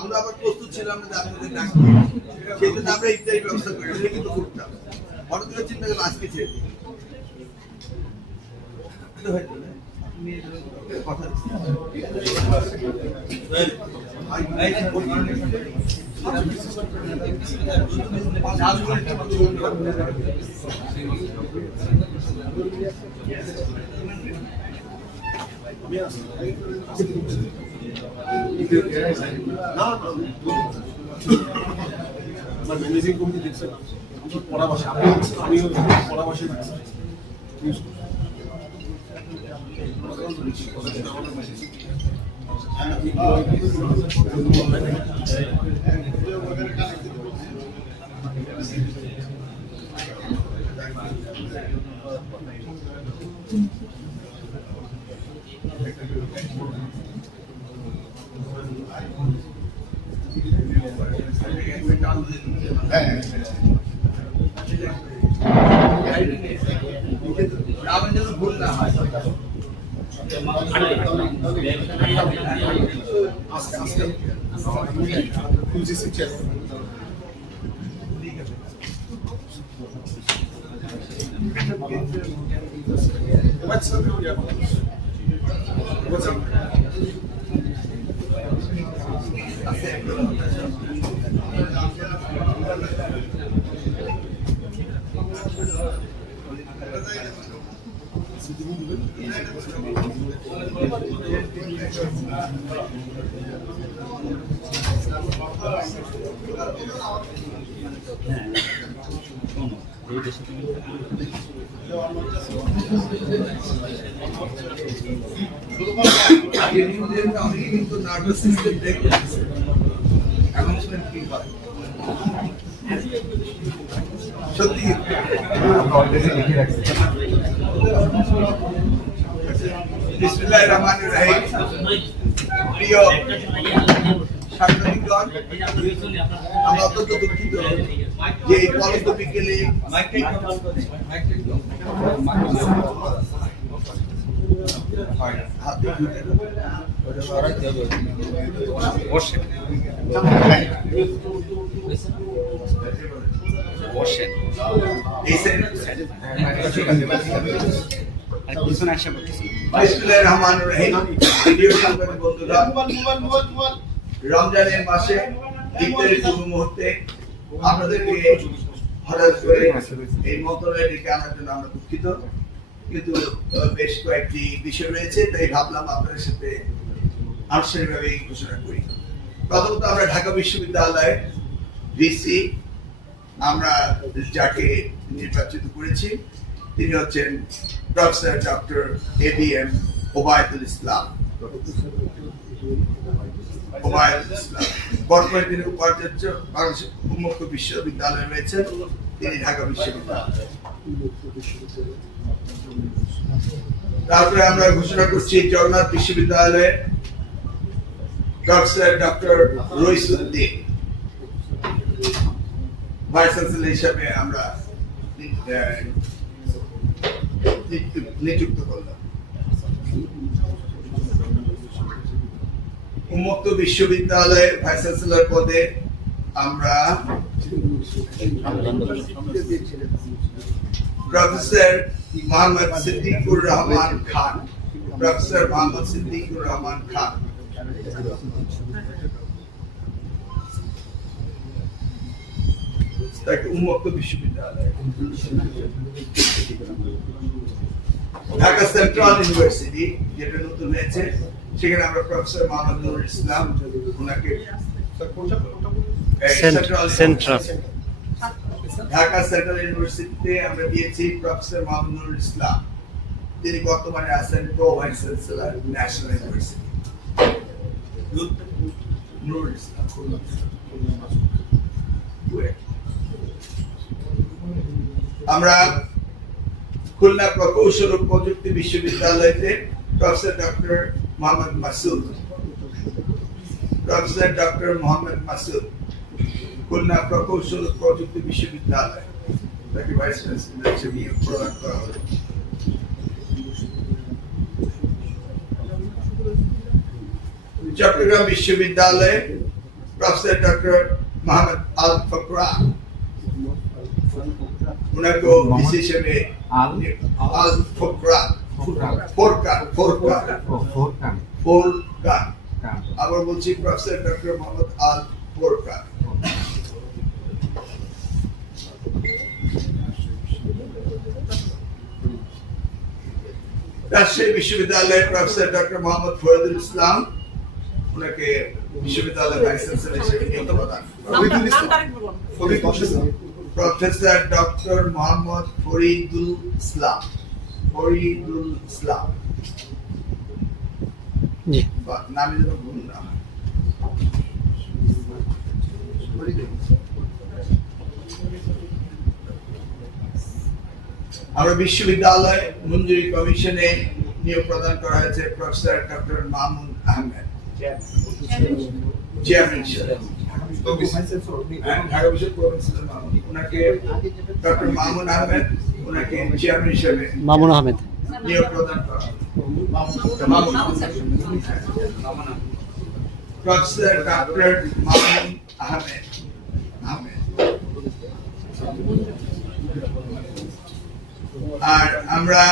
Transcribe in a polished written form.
আমরা আবার প্রস্তুত ছিলাম না আপনাদের ডাকতে, সেই জন্য আমরা ইফতারি ব্যবস্থা করি, কিন্তু করতাম হঠাৎ করে চিন্তা করলাম আজকে ছেড়ে কথা ম্যানেজিং কমিটি দেখছেন পরামর্শ আমি পরামর্শ ভুল না হয় আস্তে আস্তে ইউজিসি চেয়ারম্যান কিন্তু নার্ভাস সিস্টেম ব্রেক করছে এমন সময় কি হয় সত্যি বিসমিল্লাহির রহমানির রহিম প্রিয় সাংবাদিকগণ আমরা অত্যন্ত দুঃখিত যে এই পলন্ত বিকেলে রমজানের মাসে ইফতারের পূর্ব মুহূর্তে আপনাদেরকে হঠাৎ করে এই মন্ত্রণালয়ে ডেকে আনার জন্য আমরা দুঃখিত, কিন্তু বেশ কয়েকটি বিষয় রয়েছে, তাই ভাবলাম আপনাদের সাথে আনুষ্ঠানিকভাবে এই ঘোষণা করি। প্রথমত আমরা ঢাকা বিশ্ববিদ্যালয়ের ভিসি আমরা যাকে নির্বাচিত করেছি তিনি হচ্ছেন প্রফেসর ডক্টর এবিএম ওবায়দুল ইসলাম। বর্তমানে তিনি উপাচার্য বাংলাদেশ উন্মুক্ত বিশ্ববিদ্যালয়ে রয়েছেন, তিনি ঢাকা বিশ্ববিদ্যালয়। তারপরে আমরা ঘোষণা করছি জগন্নাথ বিশ্ববিদ্যালয়ের professor doctor Raisuddin vice chancellor হিসাবে আমরা নিযুক্ত করলাম। উন্মুক্ত বিশ্ববিদ্যালয়ের ভাইস চ্যান্সেলর পদে আমরা প্রফেসর মোহাম্মদ সিদ্দিকুর রহমান খান উন্মুক্ত বিশ্ববিদ্যালয়। ঢাকা সেন্ট্রাল ইউনিভার্সিটি যেটা নতুন হয়েছে, সেখানে আমরা প্রফেসর মোহাম্মদ নুরুল ইসলাম ওনাকে ঢাকা সেন্ট্রাল ইউনিভার্সিটিতে আমরা দিয়েছি প্রফেসর মোহাম্মদ নুরুল ইসলাম, তিনি বর্তমানে আছেন pro vice chancellor national university. Nurul Islam আমরা খুলনা প্রকৌশল ও প্রযুক্তি বিশ্ববিদ্যালয়তে প্রফেসর ডক্টর মোহাম্মদ মাসুদ খুলনা প্রকৌশল ও প্রযুক্তি বিশ্ববিদ্যালয় তাকে ভাইস চ্যান্সেলর হিসেবে প্রদান করা হলো। চট্টগ্রাম বিশ্ববিদ্যালয়ে প্রফেসর ডক্টর মোহাম্মদ আল ফকরা উনাকে ভিসি হিসেবে আল ফকরা ফোরকান আবার বলছি প্রফেসর ডক্টর মোহাম্মদ আল ফোরকান। রাজশাহী বিশ্ববিদ্যালয়ের প্রফেসর ডক্টর মোহাম্মদ ফরিদুল ইসলাম ওনাকে বিশ্ববিদ্যালয়ের ভাইস চ্যান্সেলর হিসেবে নিয়োগ প্রদান। প্রফেসর ডক্টর মোহাম্মদ ফরিদুল ইসলাম নামে যেন ভুল না হয়। আমরা বিশ্ববিদ্যালয় মঞ্জুরি কমিশনে নিয়োগ প্রদান করা হয়েছে professor doctor Mamun Ahmed chairman হিসেবে। ঢাকা বিশ্ববিদ্যালয়ের মামুন ওনাকে ডক্টর মামুন আহমেদ ওনাকে চেয়ারম্যান হিসেবে মামুন আহমেদ নিয়োগ প্রদান করা প্রফেসর ডক্টর মামুন আহমেদ আর আমরা